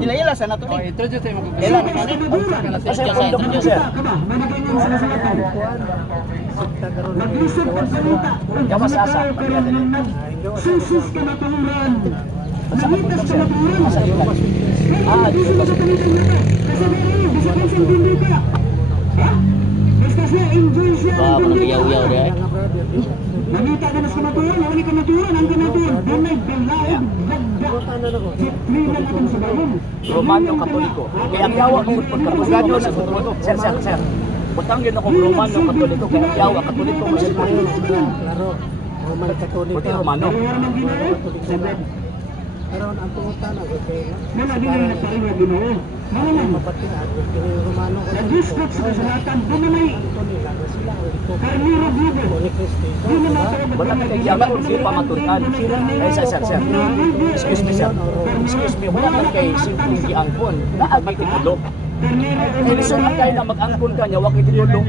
Ila sana to. Oh, introduce tayo mo. Ila na kani. Kasi pundok niyo sir. Maglisod ka salita. Gawas asa. Susis ka na tuluran. Sa pundok sir. Asa yun? Gusto mo sa talitan nyo ka. Kasi meron yun. Gusto ko sa bindi ka. Ha? Basta siya, enjoy siya. Ba, parang iyaw-iyaw rin eh. Nangita ka na sa naturan. Nawali ka naturan. Ang kanaturan. Dunay bilaog. Hitlinan natin sa gawin. Romano Katoliko. Kaya ang yawa ko pag karbugadyo sa Katoliko. Sir. Butang yun akong Romano Katoliko. Kaya ang yawa Katoliko mo sir. Klaro. Roman Katoliko. Buti Romano. Pero ang pungutan na okay. Wala din ang nagpakiwa Ginoo. Wala lang. Mapati kini Romano Nag-dispute sa kasulatan. Doon na may sila Carnero Vivo. ni Cristo. Doon na mga Wala ka kay yawa kung sino pamatukan. Ay sir. Excuse me sir. Excuse me. Wala ka kay simpleng giangkon. Naagi titulo. Eh, listen lang kayo na mag-angkon ka niya, wag ititulo.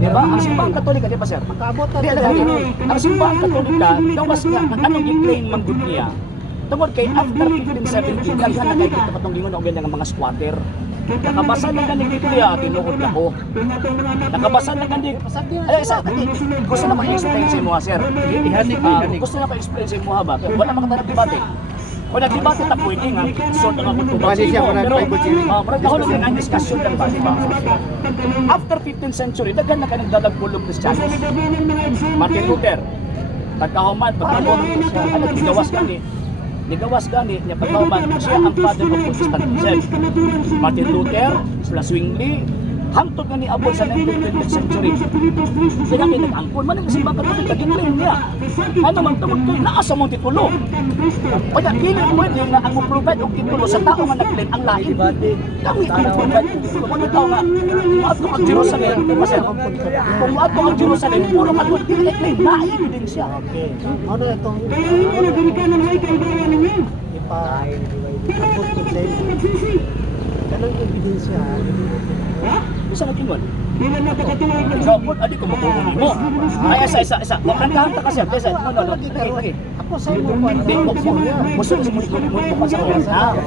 Di ba? Ang simbang katolika, di ba sir? Makabot Di alam niyo, ang simbang katolika, gawas nga, anong i-claim man good niya? Tungkol kay after 1517, daghan na kayo dito katong lingon ako ng mga squatter. Nakabasa na ganing dito niya, tinuod ako. Nakabasa na ganing. Ay, isa, gusto na ma-explain sa mo, sir. Gusto na ma-explain sa mo ba? Wala makatanap debate. Kung nag-debate na pwede nga, sort ang akong tubag sa imo. Pero, marag ako naging ang discussion lang ba, di ba? After 15th century, daghan na kanang dalagpulong Kristiyanos. Martin Luther, pagkahuman, pagkahuman, Digawas gani niya pagkahuman, siya ang father of Protestantism. Martin Luther, sila Zwingli, hangtod nga ni abot sa 19th century. Sila kayo nag-angkon, man ang simbang katolik, nag-claim niya. Ano man tungkol kayo, naasa mong titulo. Kaya kini pwede nga ang provide og titulo sa tao nga nag-claim ang lain. Kami ang provide og titulo. Kung ikaw nga, maadto ang Jerusalem, kung maadto ang Jerusalem, puro katolik, claim na ebidensya. Okay. Ano itong Kaya yun, nagarikan ng may kaibayan ninyo. ipa-abot ko sa iyo. Kanang ebidensya. Ha? Isa na kingon. Di na nakakatuloy ng So, adi ko makukunin mo. Ay, isa. Huwag kang kahanta kasi. No. Okay. Ako sa iyo pa. Hindi, gusto mo sa ko.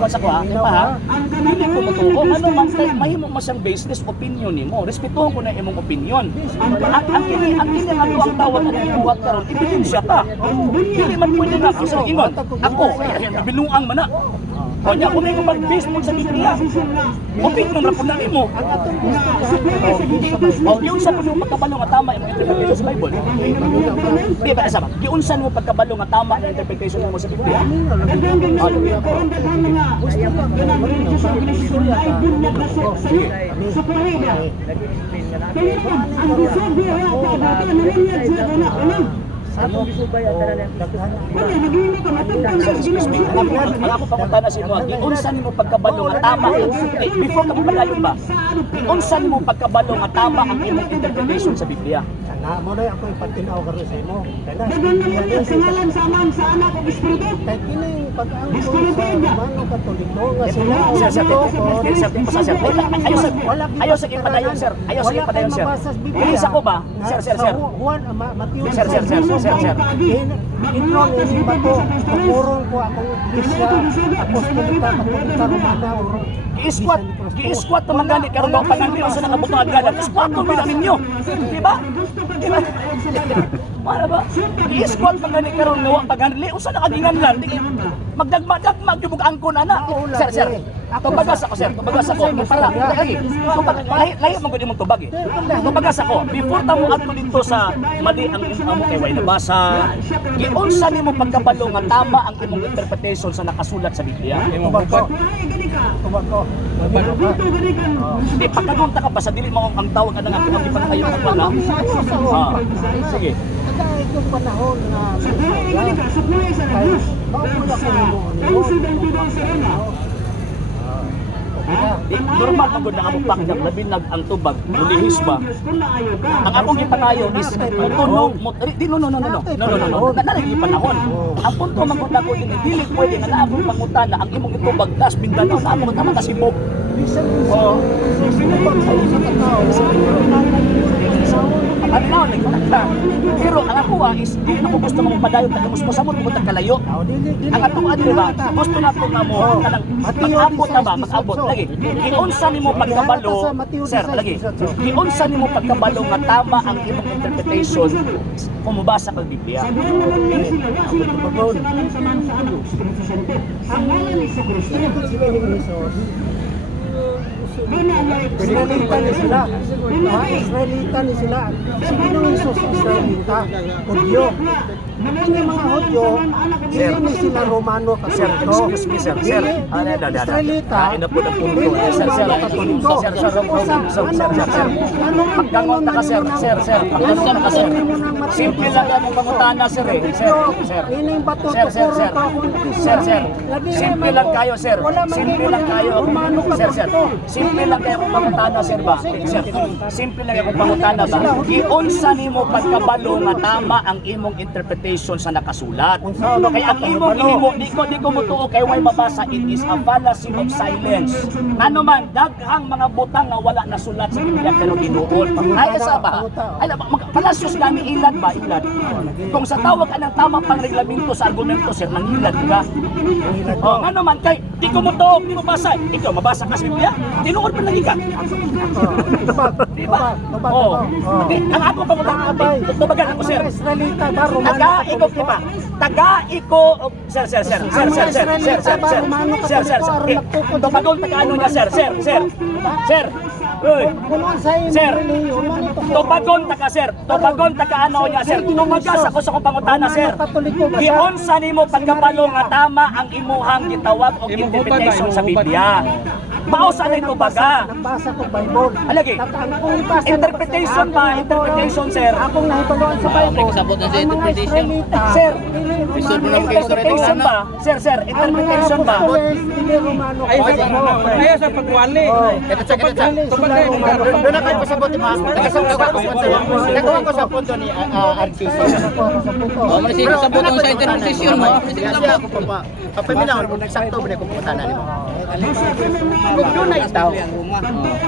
Sa ko ha. Diba ha? Hindi ko matuko. Ano man, mahimo mo siyang baseless opinion ni mo. Respetuhan ko na imong opinion. Ang kini nga ang tawag at ibuhat karon, ebidensya ta. Hindi man pwede na ako sa ingon. Ako, binuang man na. Kanya kung may mag-base mo sa Biblia. Opinion ra pud na nimo. Giunsan mo pagkabalo nga tama imong interpretation sa Bible. Di ba sa giunsan mo pagkabalo nga tama ang interpretation mo sa Biblia. Ano bisubay ang tanan ng Ako pamunta na si mo. Giunsan nimo pagkabalo nga tama. Before ka palayo ba? Giunsan mo pagkabalo nga tama ang imong interpretation sa Biblia. Kana mo na ako ipatinaw karon sa imo. Kana sa ngalan sa Ama, sa Anak ug Espiritu. kay kini pag-angkon sa Romano Katoliko nga sila Ayaw sa ipadayon sir. Bilis ako ba? Sir. Juan Matthew Sir. Intro ni bato purong ko akong iglesia apostolika katolika romana Gi-squat naman gani karon daw panangli sa nakabutang agad. Squat mo ba ninyo? Di ba? Para ba? Gi-squat man gani karon nawa paganli usa na kaginganlan. Magdagma gyud angkon ana. Sir. Tubagas ako sir. Para lahi mo gud imong tubag eh. Tubagas ako. Before ta mo adto dito sa mali ang imo kay way nabasa. Giunsa nimo pagkabalo nga tama ang imong interpretation sa nakasulat sa Biblia? Imong Tubag ko. Di pagkagunta ka pa sa dili mo ang tawag ka nga ang ipatayo ka pa na. Sige. Kaya itong panahon nga Normal ang gud nakamupak ng labi nag ang tubag, bulihis ba? Ang akong gipanayo is tunog mo. No. Nanalagi panahon. Ang punto man gud ako dili pwede nga naabot pangutana ang imong itubag tas Mindanao na amo tama ta Cebu. Ano na, nagkakita. Pero ang ako is, di na ko gusto mong padayon, tapos masamot mo kalayo. Ang atuan, di ba? Gusto na po na mo, kanang mag-abot na ba? Mag-abot. Lagi, giunsa ni mo pagkabalo, sir, lagi, giunsa ni mo pagkabalo nga tama ang imong interpretation kung mabasa kang Biblia. Ang ngalan ni Kristo. Israelita ni sila. Israelita ni sila. Si Ginoong Hesus Israelita. Hudyo. Ini mga Hudyo, hindi sila Romano Sir, Katoliko. excuse me, sir. Sir, Israelita. Kain na po na punto. Hindi Sir, sir, Romano Katoliko. Pagkangon na ka, sir. Sir. Pagkangon na ka, sir. Simple lang yan ang pangutana, sir, eh. Sir. Ining bato Sir. Simple lang kayo, sir. Simple lang kayo. Sir. Simple lang kayo kung pangutana, sir ba? Sir. Simple lang kung pangutana ba? Giunsa nimo pagkabalo nga tama ang imong interpretation sa nakasulat. Kaya ang imong ihimo, di ko mutuo kay way mabasa, it is a fallacy of silence. Ano man, daghang mga butang nga wala nasulat sa Biblia pero ginuon. Ay, sa ba? Ay, palasyos gani ilad ba? Ilad. Kung sa tawag anang tama pang reglamento sa argumento, sir, nangilad ka. Oh, ano man kay di ko mutuo, di mo basa. Ikaw mabasa ka sa Biblia? Tinuod pa lagi ka. Di ba? Oh. Ang ako tubagan ako, sir. Israelita ba? Romano Taga-iko, di ba? Taga-iko, sir. Tubagon taga-ano niya, sir. Uy. Sir. Tubagon taga, sir. Tubagon taga-ano niya, sir. Tumagas ako sa kupangutana, sir. Giunsa nimo pagkabalo nga tama ang imuhang gitawag o interpretation sa Biblia. Pausa na ito baga. Nagbasa ko Bible. Alagi. Interpretation ba? Interpretation, sir. Akong nahibaluan sa Bible. Sabot na sa interpretation. Sir, Isod mo lang kayo sa interpretation ba? Sir, interpretation ba? Hindi Romano. Ayaw sa pagwali. Doon na kayo pasabot, ma. Nagawa ko sa punto ni artista. Oh, man sige sabot ang sa interpretation, ma. Sige sabot ko pa. Kapag minaw, sakto ba kung puta na nimo. Kung doon na itaw,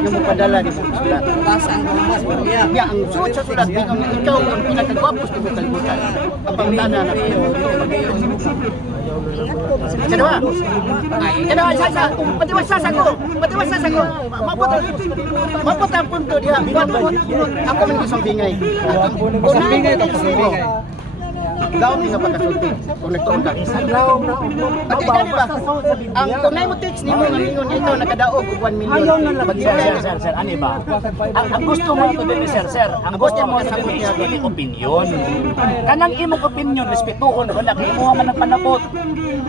yung padala ni mo sulat. Basa ang mas Biblia. Ya, ang suot sa sulat, ikaw ang pinakagwapos ng kalibutan. Ang pangtana na Kadawa sasa, patiwas sasa ko. Mabot ang punto diha. Ako man isang bingay. Isang bingay ka sa bingay. Gaw nga pagkasulti. Kung nagtuon ka. Saglaw na Pati ba? Ang kung nay mo text nimo nga ningon ito nakadaog og 1 million. Ayaw na lang. Sir, ano ba? Ang gusto mo ito din, sir. Ang gusto mo ito din is really opinion. Kanang imong opinion, respetuhon, wala kay imuha man ng panabot.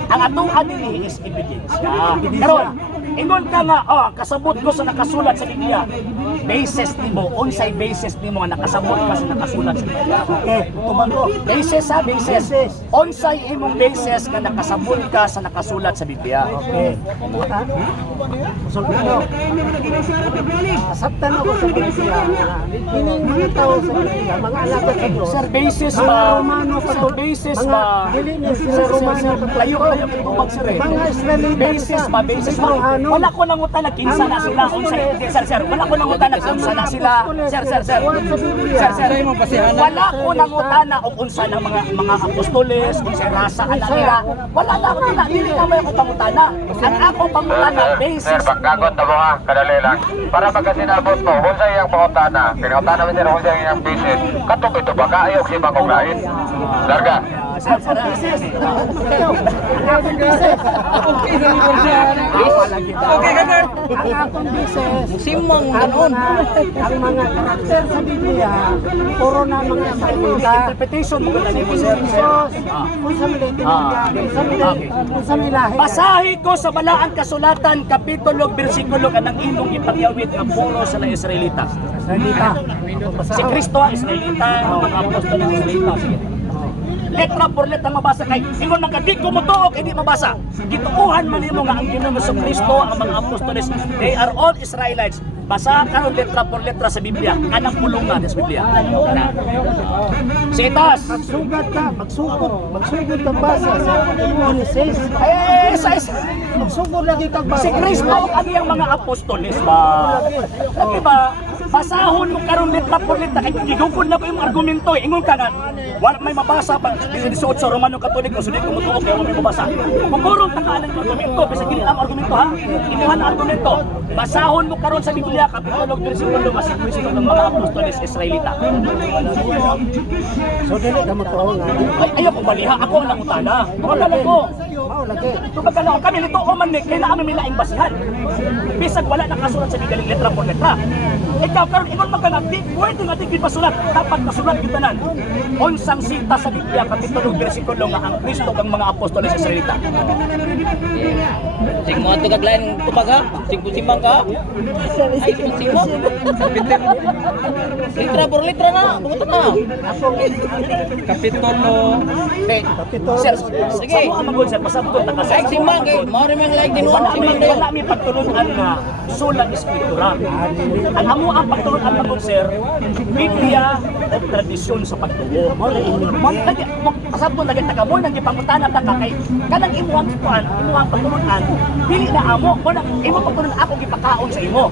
Ang atong adili is evidence. Pero, ingon ka nga, kasabot ko sa nakasulat sa Biblia. Basis nimo, unsay basis nimo nga nakasabot ka sa nakasulat sa Biblia. Tumango. Basis ha, basis. Unsay imong basis nga nakasabot ka sa nakasulat sa Biblia. Okay. Asaptan ako sa Biblia. Ini mga tao sa Biblia, mga alagad sa Diyos. Sir, basis Mga ba? Romano Sir, Katoliko. basis Mga ba? dili niya sila Romano Layo Katoliko. kayo tubag, sir. Mga Israelita Basis ba? Basis ba? Romano. Wala ko nang utang na kinsa na sila. Sir. Wala ko nang utang na kinsa na sila. Sir. Wala ko nang utang na kung unsa ng mga apostoles, kung sa rasa ana nila. Wala na ako na. Dili ka may akong pangutana. Ang akong pangutana, basis. Sir, pagkagot na mo ha, kadali lang. Para pagkasinabot mo, kung sa iyang pangutana, pinangutana mo sir, kung sa iyang bisit, katok ito ba, kaayok si Bangkong Lain? Larga. Sir, basis. Okay ka, sir. Ang akong bises, Simong ganon. ang mga karakter sa Biblia, puro na mga Israelita. Interpretation mo ganun mo, sir. Kung sa mili, kung sa milahe. Basahi ko sa balaang kasulatan, kapitulo, bersikulo, kanang imong ipagyawit nga puro sa mga Israelita. Israelita. Si Kristo ang Israelita, ang mga apostol ng Israelita. Sige. Letra por letra mabasa kay ingon man ka di ko motuok hindi mabasa. Gituuhan man nimo nga ang Ginoo sa Kristo ang mga apostoles, they are all Israelites. Basa ka letra por letra sa Biblia, kanang pulungan sa Biblia. Sitas. Magsugod ka basa sa Genesis. Sa Magsugod lagi kag basa. si Kristo ang iyang mga apostoles ba? Lagi ba? Basahon mo karon letra por letra kay gigugod na ko imong argumento ingon ka nga wala may mabasa pa disuot sa Romano Katoliko so di ko mutuo kay may mabasa. Kung takaan ang argumento bisag dili ang argumento ha. Inuhan ang argumento. Basahon mo karon sa Biblia kapitulo 2 versikulo ng mga apostoles Israelita. So dili ka matuo nga. Ay ayaw ko baliha ako ang nangutana. Wala ko. Mao lagi. Kapag ano kami nito o man kailangan may laing basihan. Bisag wala nakasulat sa Biblia letra por letra. Ikaw karon ingon man kana di pwede nga di pasulat dapat masulat kita nan. Unsang sita sa Biblia kapitulo bersikulo nga ang Kristo kang mga apostoles Israelita. Sing mo ato kaglain tubag ha? Sing simbang ka? Ay, sing mo. Litra por litra na, buto na. Kapitulo. Sir, Sige. sa mo ang magod sir pasabot ta kasi. Ay, simbang kay mao rin mang like dinuan simbang dayon. Wala mi pagtulunan nga sulat escritura. Ang amo ang pagtulunan magod sir, Biblia o tradisyon sa pagtuo. Mo lagi pasabot lagi ta mo nang gipangutana ta ka kay kanang imuhang kuan, imuhang pagtulunan dili na amo mo na imo pagtulunan ako gipakaon sa imo.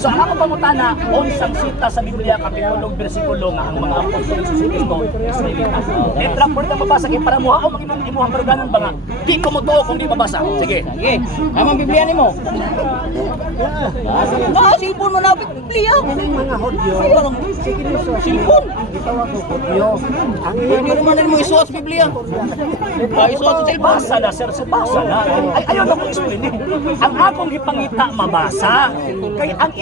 So ang ako pangutana unsang sita sa Biblia kapitulo bersikulo nga ang mga apostoles sa Kristo Israelita. Letra por ta mabasa kay para mo ako imuhang karuganan ba nga di ko mo tuo kung di mabasa. Sige. Sige. Amang Biblia nimo. Ah, cellphone mo na Biblia. Kining mga Hudyo, sige ni so Cellphone. gitawag ko Hudyo. Ang Pwede rin man mo isuot sa Biblia. Ah, isuot sa cellphone. Basa na sir, basa na. Ay ayaw na ko explain eh. Ang akong gipangita mabasa. Kay ang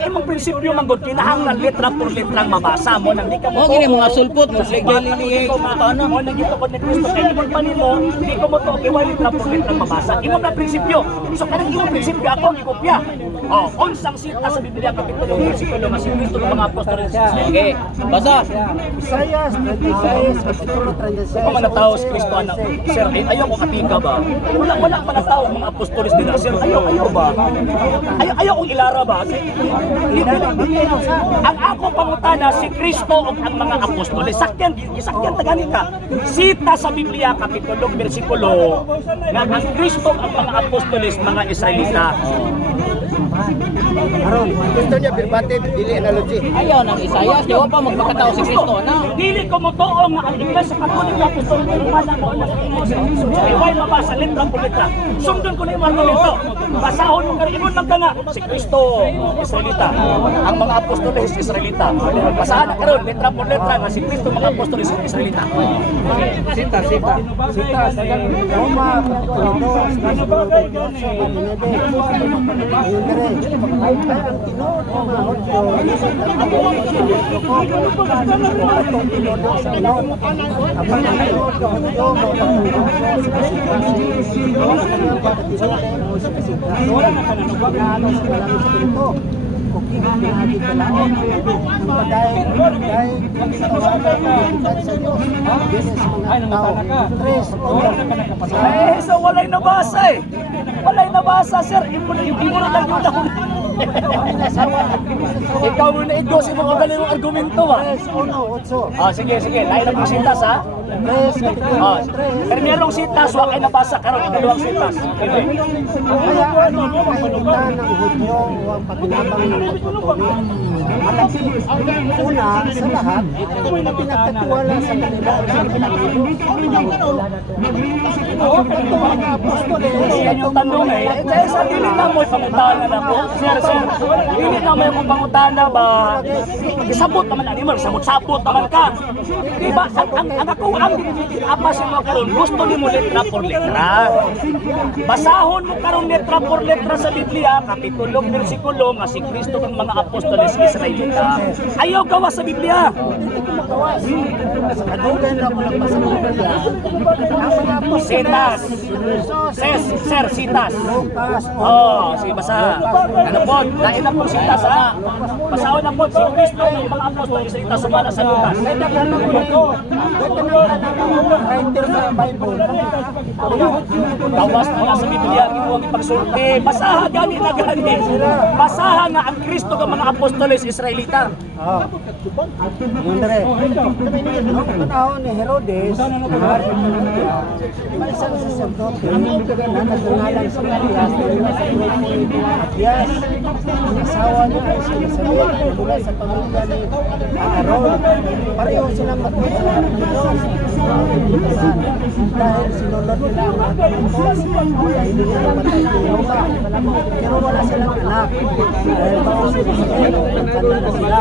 imong prinsipyo manggod kinahanglan letra por letrang mabasa mo nang di ka Mo gini mga sulpot mo legal ni ano mo nang gitukod ni Kristo kay imong panimo di ko mo to kay wala letra por letrang mabasa. Imo na prinsipyo. So kanang imong prinsipyo ako ang gikopya. Oh, unsang sita sa Biblia kapitulo bersikulo nga si Kristo ng mga apostoles. Sige. Basa. Isaiah 36, versikulo 36. Kung mga tao si Kristo anak, sir, ayaw ko katika ba? Wala pa na tao mga apostoles nila, sir, ayaw ba? Ayaw kong ilara ba? Ang ako pangutana si Kristo o ang mga apostoles, sakyan tagani ka. Sita sa Biblia kapitulo bersikulo nga ang Kristo ang mga apostoles mga Israelita. Aron, gusto niya verbatim, dili analogy. Ayaw nang Isaiah, di pa magpakatao si Kristo na. Dili ko mo toong nga ang Iglesia Katolika apostolika Romana mo ang imo sa Kristo. Iway mabasa letra por letra. Sundon ko na yung argumento. Basahon mo ka ingon man ka nga si Kristo Israelita. Ang mga apostoles Israelita. Basahan na karon letra por letra nga si Kristo mga apostoles Israelita. Sita. Sita sa Roma, versikulo 2, ay ang tinuod ng mga Hudyo, atong tinuod sa tinuod. Ang mga tinuod ng Hudyo, kung kinahanglan palaon ang pagkain sa Diyos sa mga tao. Tres, So walay nabasa eh. Walay nabasa sir. Imo na lang yun ako. Ikaw mo na igos mo ang galing mong argumento ba? tres, uno, otso. Sige. Lain ang sitas ha. Tres, kapitulo Pero merong sitas, wala kayo nabasa karon dalawang sitas. Kaya ano ang kainitan ng Hudyo o ang paginabang ng pagtutuloy? Una, sa lahat, pinagkatiwala sa kanila ang Ito mga apostoles, Yan yung tanong eh. Kaya sa dili na mo'y pangutana na po. Sir, dili na mo'y pangutana ba? Isabot naman animal, sabot naman ka. Diba? Ang ako ang apasin mo karon gusto ni mo letra por letra. Basahon mo karon letra por letra sa Biblia, kapitulo, bersikulo nga si Kristo ng mga apostoles Israelita. Ayaw gawa sa Biblia. kadugay na ako nagbasa ng Biblia. Ang mga apostoles, Sitas. Sir, sitas. Lucas, Sige, basa. Ano po? Lain na po sitas ha. Basahon na po si Kristo ng mga apostoles Israelita sumala sa Lucas. writer sa Bible. Gawas mo na sa Biblia, ginuwag ipagsulti. Basaha gani na gani. Basaha nga ang Kristo ng mga apostoles Israelita. Yun dire. Nung panahon ni Herodes, hari ng Judea, may isang sacerdote na nagngangalang si Matias na sa grupo ni Matias. Ang asawa niya ay si Elizabeth na mula sa pamilya ni Aaron. Pareho silang magkita ng Diyos. Dahil sinunod nila ang mga Diyos, dahil nila namatay ni Jehovah. Pero wala silang anak. Dahil bago si Elizabeth, nagkanda na sila.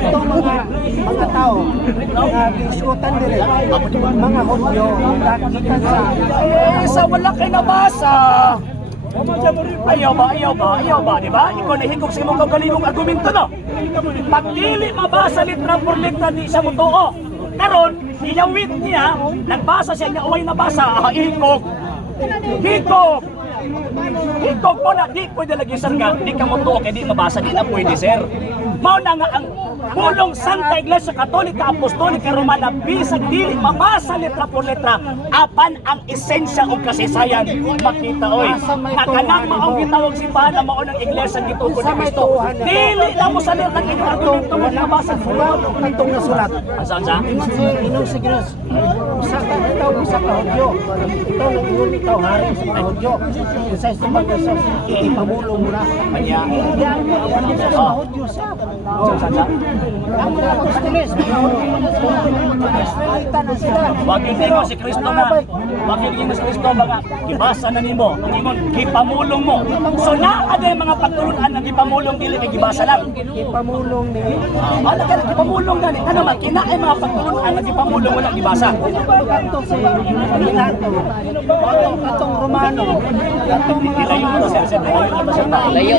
Itong mga tao na bisutan dire, mga Hudyo, nakita Sa wala kayo nabasa. Ayaw ba, di ba? Ikaw nahigog sa imong kagalinong argumento, no? Pagdili mabasa litra por litra di siya mo too. Karon, iyawit niya, nagbasa siya niya, uway nabasa, higog. Higog mo na, di pwede lagi sarga, di ka mo too, kaya di mabasa, di na pwede, sir. Mao na nga ang pulong Santa Iglesia Katolika Apostolika Romana bisag dili mabasa letra por letra apan ang esensya ug kasaysayan makita oy kanang maong gitawag simbahan na mao ng iglesia gitugon ni Kristo dili na mo sa letra kini argumento mo mabasa sulat itong nasulat. Asa Inong signos. Isa ka Hudyo. Ito nang ingon ikaw hari sa mga Hudyo. Isa sa ipamulong mo na. kanya Yan mo awan sa mga Hudyo sa. Ang mga apostoles, Israelita na sila. Wagin ninyo si Kristo na. Wagin ninyo si Kristo mga gibasa na nimo. Ang ingon gipamulong mo. So naa day mga pagtulunan na gipamulong dili kay gibasa lang. Ipamulong ni Wala ka gipamulong gani. Ano man kinaay mga pagtulunan na gipamulong wala gibasa. Kanto si Pilato, atong Romano, atong mga Nilayo na sir, nilayo na ba sir?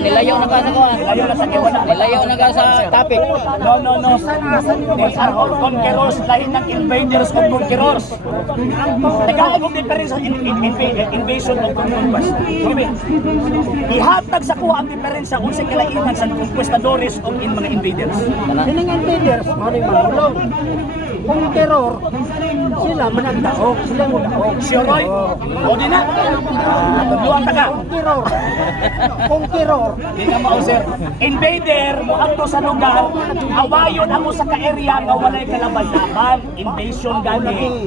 Nilayo na ka sa kuha. Nilayo na sa kiwana. Nilayo na ka sa topic. No. These are all conquerors, lahi ng invaders of conquerors. Nagkaag ang diferensya invasion of conquest. Ihatag sa kuha ang diferensya kung sa kilainan sa conquistadores o in mga invaders. Sining invaders, maraming mahulog. Kung terror, sila managdaog, sila mudaog. Sure, Roy? O di na? Luwang taga. Kung terror, Di na mao sir. Invader mo adto sa lugar, awayon amo sa ka-area nga walay kalaban-laban, invasion gani.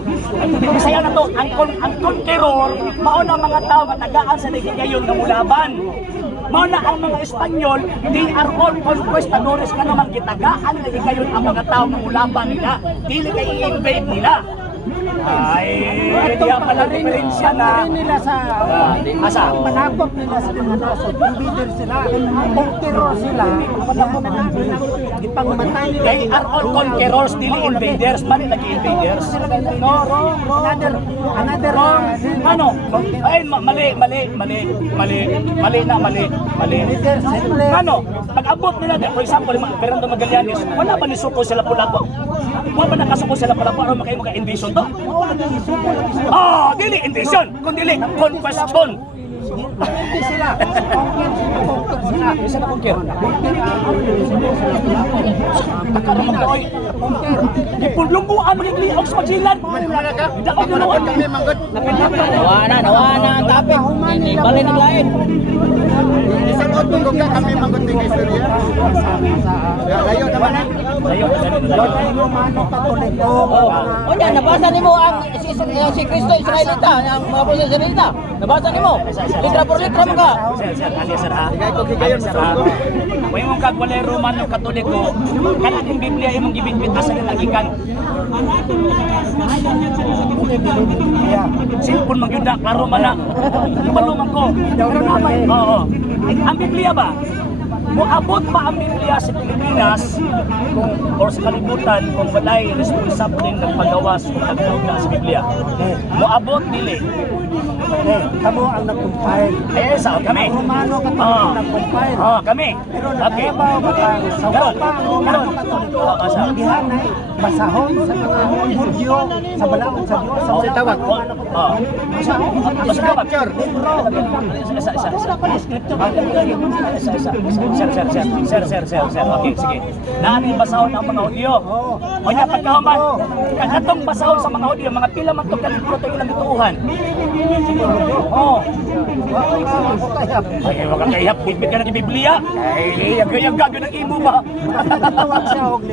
Bisaya na to, ang conqueror mao na mga tao nga tagaan sa ligayon nga mulaban. Mao na ang mga Espanyol, they are all conquistadores nga naman gitagaan na ligayon ang mga tao nga mulaban nila. Dili kay i-invade nila. Ay, diya pala diferensya na. nila sa Asa? panakop nila sa mga nasod, invader sila. Kung terror sila, ipangmatay nila. They are all conquerors, dili invaders. Mali lagi invaders. No, wrong. Another Ano? Ay, mali. Ano? Pag-abot nila, for example, Fernando Magallanes, wala ba ni suko sila Lapu-Lapu? Wala ba nakasuko sila Lapu-Lapu? Ano makayo maka-invasion to? Dili invasion, kung dili conquestion. Hindi sila. Isa na conquer. Nakaramang ka, oy. Ipulong mo ang magligliaw sa Magellan. Daog na nawan. Nawa na ang topic. Bali ng lain. Isang otong ka kami manggunting istorya. Layo naman na. Layo. Romano Katoliko. O yan, nabasa nimo ang si Kristo Israelita, ang mga puso Israelita. Nabasa nimo. Litra por litra mo ka. Sir, alias sir ha. Sir ha. Kung yung kag walay Romano Katoliko, kanang yung Biblia imong gibitbit asa na nagikan. Silpon magyud na klaro man na. Ibalungan ko. Oo. Ang Biblia ba? Moabot pa ang Biblia sa Pilipinas or sa kalibutan kung walay responsableng nagpagawas o nagtugna sa Biblia. Moabot dili. Kamo ang nag-compile. Sa kami. Romano Katoliko nag-compile. Kami. Pero Okay. nakabaw ba sa Karon. Romano Katoliko, Asa? gihanay basahon sa mga Hudyo sa balaod sa Diyos sa balaod tawag. Basta tawag. Sir. Okay, sige. Naaning basahon ang mga Hudyo. O niya, pagkahuman, katong basahon sa mga Hudyo, mga pila man to kalibro to ilang ituuhan. Oo. Ay, wag kang kahihap. Bibit ka na ng Biblia. Ay, yung gagawin ng imo ba?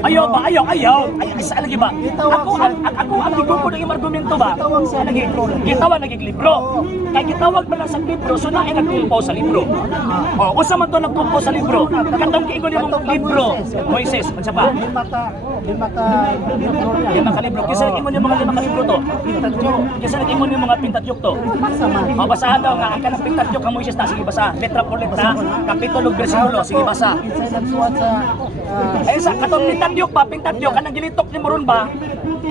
Ayaw ba? Ayaw. Ay, saan lagi ba? Ako ang gigupo ng imong argumento ba? Gitawag nagiglibro. Kaya gitawag ba lang sa libro, so na ay nagkumpo sa libro. O, usa man to nagkumpo sa libro. Katong kiingon yung libro. Moises, unsa pa? Lima ka libro. Kisa nag-ingon yung mga lima ka libro to? Kisa nag-ingon yung mga Pentateuch to? O, basahan daw nga, ang kanang Pentateuch ang Moises na, sige basa. Letra por letra, kapitulo, versikulo, sige basa. Eh sa katong Pentateuch, kanang gilitok ni Moron ba?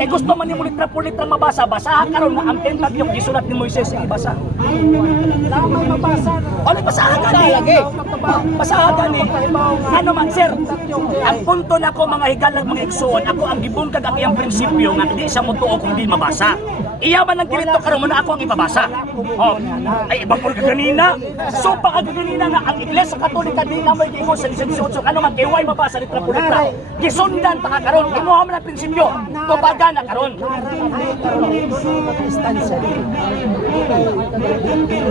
Eh gusto man ni mo letra por letra mabasa, basahan karon nga ang Pentateuch gisulat ni Moises, sige basa. Lamay mabasa. O, basahan ka ni. Basahan ka ni. Ano man, sir? Ang punto na ko, mga higalang mga igsuon, ako ang gibungkag ang iyang prinsipyo nga di siya mutuo kung di mabasa. Iya man ang kilito karon mo na ako ang ibabasa. Oh, ay ibang pul kaganina. So pa kaganina nga ang Iglesia Katolika di na may giingon sa 18 ano man kay way mabasa letra por letra. Gisundan ta karon imuha man ang prinsipyo. Tubagan na karon.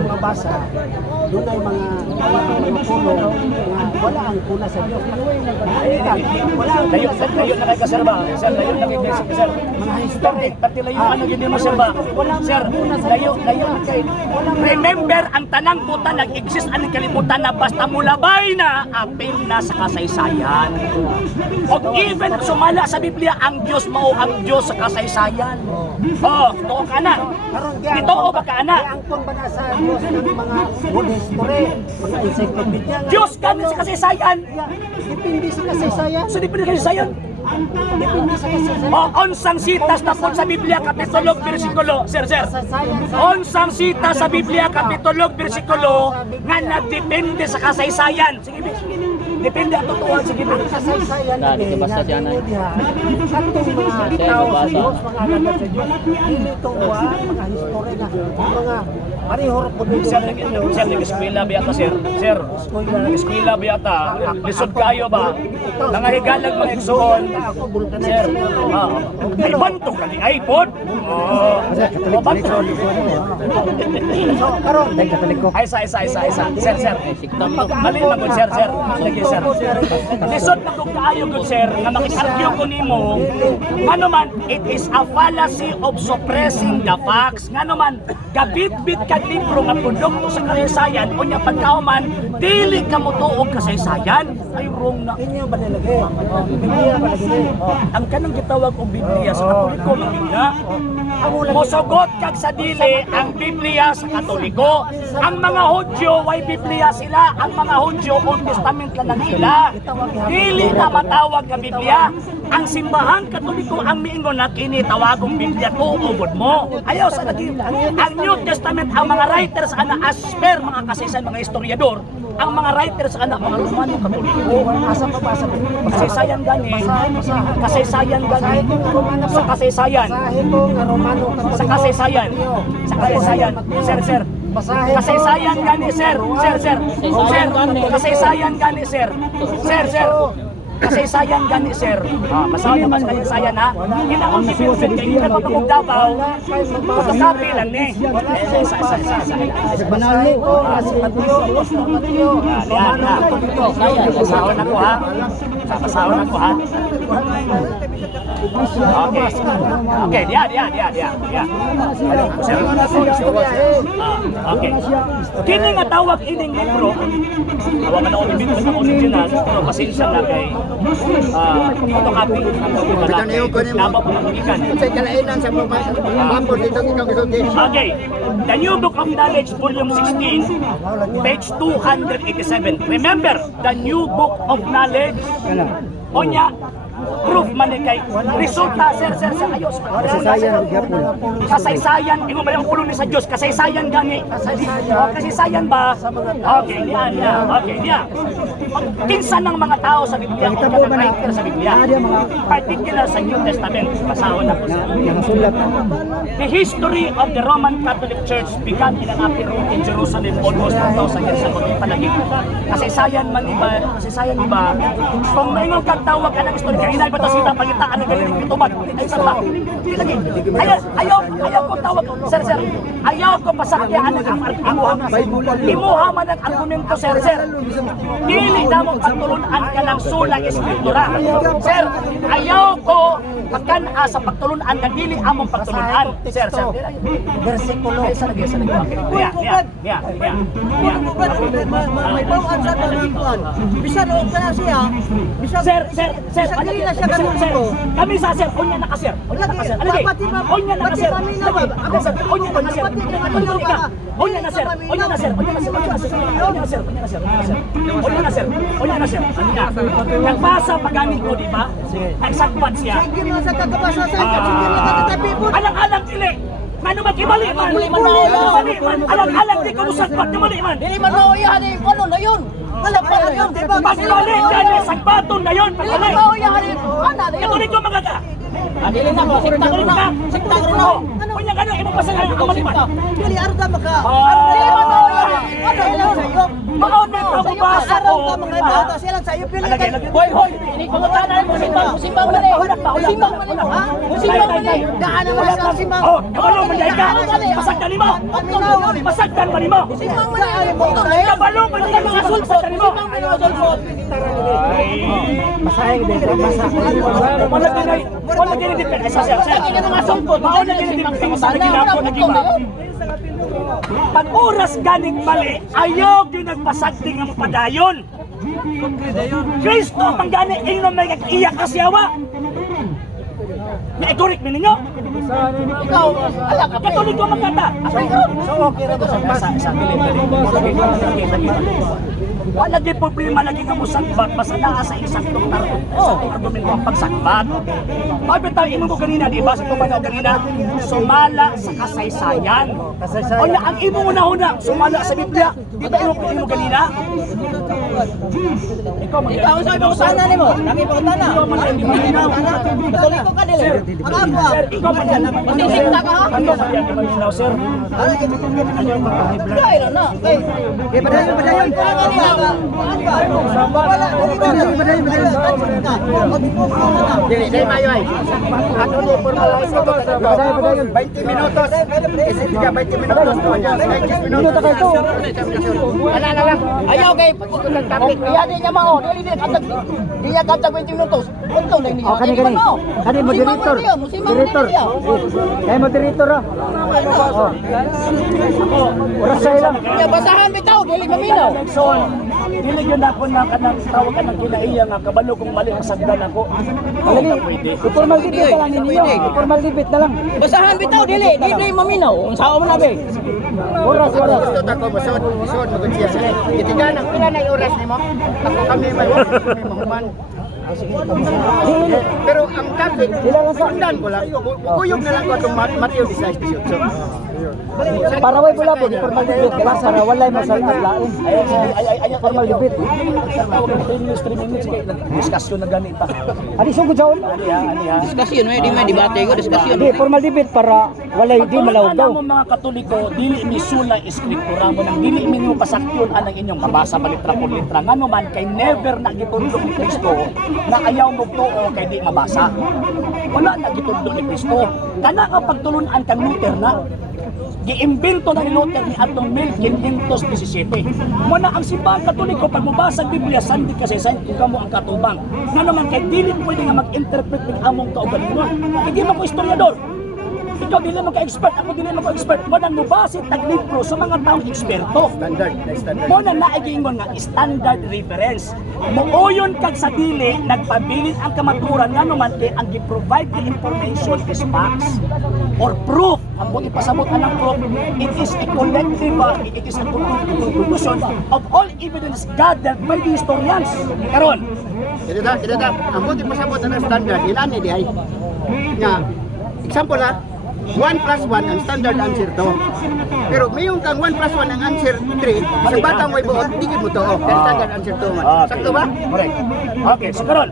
Mabasa. Doon ay mga puno nga wala ang kuna sa Diyos. Wala ang Layo na kay kaserba. Sir, layo na kay sir. mga history. Pati layo ano gid mo sir ba? Sir, layo na kay. Remember ang tanang buta nag-exist ang kalibutan na basta mulabay na apil na sa kasaysayan. Og even sumala sa Biblia ang Dios mao ang Dios sa kasaysayan. Oh, tuo ka na. Ito o ba ka na? Ang kung ba na sa Diyos ng mga good history, mga encyclopedia nga. Diyos gani sa kasaysayan. Depende sa kasaysayan. So di pwede kasaysayan. Depende sa kasaysayan. O onsang sitas na sa Biblia kapitulo bersikulo. Sir. Onsang sita sa Biblia kapitulo bersikulo nga nagdepende sa kasaysayan. Sige, bis. Depende ang totoo. Sige, bis. Kasaysayan Dati, basta siya na. Katong mga tao sa Diyos, mga alagad sa Diyos, hindi ito mga history na mga parihor po dito. Sir, nag-eskwela ba yata, sir? Sir, nag-eskwela ba yata? Lisod kayo ba? Nangahigalag mga igsoon. Sir, ay banto ka ni iPod? Oo, banto. Ay, isa. Sir. Mali na good, sir. Lagi, sir. Lisod na kung kaayo, good, sir, na makisargyo ko nimo, ano man, it is a fallacy of suppressing the facts. Nga naman, gabit-bit ka libro nga produkto sa kasaysayan o niya pagkauman, dili ka mo tuog kasaysayan. Ay, wrong na. Inyo ba nilagay? Biblia ba nilagay? Ang kanang gitawag og Biblia sa Katoliko magina. Mosugot kag sa dili ang Biblia sa Katoliko. Ang mga Hudyo way Biblia sila, ang mga Hudyo Old Testament lang sila. Dili na matawag nga Biblia. Ang simbahang Katoliko ang miingon na kini tawagong Biblia tuugod mo. Ayaw sa lagi. Ang New Testament ang mga writers ana as per mga kasaysayan mga historiador, ang mga writers ana mga Romano Katoliko. Asa mabasa mo? Kasaysayan gani. Kasaysayan gani. Sa kasaysayan. Basahin mo nga Romano Katoliko. Sa kasaysayan. Sir. Basahin mo. Kasaysayan gani, sir. Kasaysayan gani, sir. Kasaysayan gani, sir. Basahin naman sa kasaysayan, ha? Kailangan i-filter kayo. Hindi na papagdabaw. Pagkasabi lang, eh. Basahin mo nga si Mateo. Romano Katoliko. Basahon ako, ha? Basahon ako, ha? Okay, dia. Okay. Kini nga tawag ining libro. Tawag na ako dito sa original, pero pasensya na kay photocopy. Nabok ko ng ikan. Sa kalainan sa mga mambo dito ikaw gisulti. Okay. The New Book of Knowledge, Volume 16, page 287. Remember, the New Book of Knowledge. Onya, proof man kay resulta sir ayos. Kasaysayan, imo ba yung ulo ni sa Dios? Kasaysayan gani. Kasaysayan ba? Okay, niya. Okay, niya. Kinsa ng mga tao sa Biblia, o mga writer sa Biblia, particular sa New Testament, basahon na po siya. The history of the Roman Catholic Church began in an upper room in Jerusalem almost 1,000 years ago. Palagi. Kasaysayan man iba. Kung maingong kagtawag ka ng istorya, hinay ba ito sila pangitaan ng galiling pitubad? Ay sa ba? Ayaw ko tawag, sir. Ayaw ko pasakyaan ng imuha man ang argumento, sir. Dili na mo pagtulunan ka ng sulang escritura. Sir, ayaw ko pagkana sa pagtulunan ka, dili among pagtulunan. Sir. Versikulo. Ay, sa lagi. Yeah. May bawaan sa tanong. Bisan o ka na siya. Sir. dili na siya ganun dito. Kami sa sir, onya na ka sir. Onya na ka sir. Onya na ka sir. Nagbasa pagamit ko, di ba? Nagsagpat siya. Sige mo sa kakabasa sa ito. Sige mo kakatabi po. Alang-alang dili. Ano ba kibali man? Alang-alang di ko musagpat ni mali man. Dili man mauyahan eh. Ano na yun? Wala pa na yun. Pagbalik yan, sagpaton na yun. Dili man mauyahan eh. Ano na yun? Katuloy ko mga ka. Dili na. Sikta ko rin na. Sikta ko rin na. Kunya ka na, ipapasalan ang kamaliman. Dili, arda maka. Dili man mauyahan. Ano ilang sa'yo? Maon na ito, bubasa ko. Araw ka mga ibata. Silang sa'yo. Pili ka. Hoy, ini pangutanan mo simbang man eh. Simbang man eh. Simbang man eh. Daan naman sa simbang. Oh, kabalo man ka. Masagdan mo. Masagdan man mo. Simbang man eh. Kabalo man ka mga sulpot. Simbang man yung sulpot. Masahe din. Wala din depende sa sir. Maon na din depende sa ginagawa na giba. Pag oras ganing mali, ayaw yun nagpasagding ang padayon. Kristo pang gani, inom may kag-iyak kasyawa. May correct mo ninyo? Ikaw, ala ka. Katuloy ko magkata. So okay ra to sa Wala din problema lagi ka mo sagbat, basta naa sa eksaktong argumento ang pagsagbat. Bakit tayo imo ko kanina, di ba? Sa tumanaw kanina, sumala sa kasaysayan. O na, ang imo una-una, sumala sa Biblia. Di ba imo kanina? Ikaw sa ibang sana ni mo. Nakipagtana. Tuloy ko ka dili. Ang ako. Sir, ikaw man yan. Sisikta ka ha? Ano ba yan? Malinaw, sir? Dahil na. Padayon. Dili mayo ay. Ato ni formalize ko to. 20 minutos. Kasi tiga 20 minutos to. 20 minutos kayo. Ana lang. Ayaw kay pagkukulang topic. Iya di niya mao. Dili katag. Di niya katag 20 minutos. Untong lang niya. Kani moderator. Moderator. Kay moderator ah. Oras sa ilang. Ya basahan bitaw dili maminaw. So, dili yun ako na kanang tawag ka ng kinaiya nga kabalo kung mali ang sagdan ako. Hindi pwede. Formal debate na lang ninyo. Formal debate na lang. Basahan bitaw dili maminaw. Unsa mo na be? Oras. Gusto ta ko masud magud siya. Itigan ang pila na oras nimo. Ako kami mahuman. Pero ang topic, sundan ko lang. Kuyog na lang ko itong Matthew 16:18. Para way pula po formal debate kaya sa walay masalat lain. Formal debate. Tawag ng 3 minutes, 3 minutes kay diskusyon na ganita. Ani sugod jaon? Diskusyon may debate ko diskusyon. Di formal debate para walay di malawag daw. Mo mga Katoliko, dili mi sula eskriptura mo nang dili mi mo pasakyon anang inyong kabasa balitra por litra. Ngano man kay never na gitudlo ni Kristo na ayaw mo tuo kay di mabasa. Wala na gitudlo ni Kristo. Kana nga pagtulunan kang Luther na giimbento na ni Luther ni atong 1517. Muna ang simbahan Katoliko pag mabasa ang Biblia sandi kasi sandi kamo ang katubang. Ngano man kay dili pwede nga mag-interpret ng among kaugalingon. Hindi mo ko historiador. Ikaw dili mo ka-expert, ako dili mo ka-expert. Mo nang mubasit tag libro sa mga taong eksperto. Standard. Mo na naigingon nga standard reference. Muuyon kag sa dili nagpabilin ang kamaturan ngano man kay ang gi-provide the information is facts or proof. Ang mo ipasabot anang proof, it is a collective, it is a conclusion of all evidence gathered by the historians. Karon, Kita ang buti pasabot ang standard ilan ni ay. Nga, example ha, 1 plus 1 ang standard answer to. Pero mayroon kang 1 plus 1 ang answer 3, sa batang may buot, di mo to. Kaya standard answer to man. Okay. Sakto ba? Correct. Okay, so karon,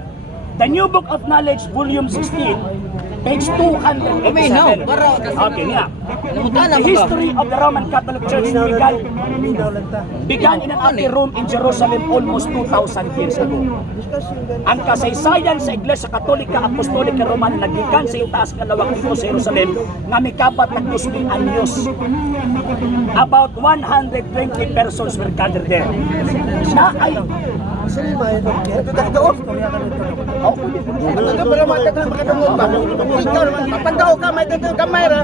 The New Book of Knowledge, Volume 16, page 287. Okay, niya. The history of the Roman Catholic Church began in an upper room in Jerusalem almost 2,000 years ago. Ang kasaysayan sa Iglesia Katolika Apostolika Romana nagikan sa itaas nga lawak dito sa Jerusalem nga mikapat ng 2,000 anyos. About 120 persons were gathered there. Na ay Ano para mataglan makadungog ba? Ikaw naman, pagpagdaw ka, may tatang kamay ra.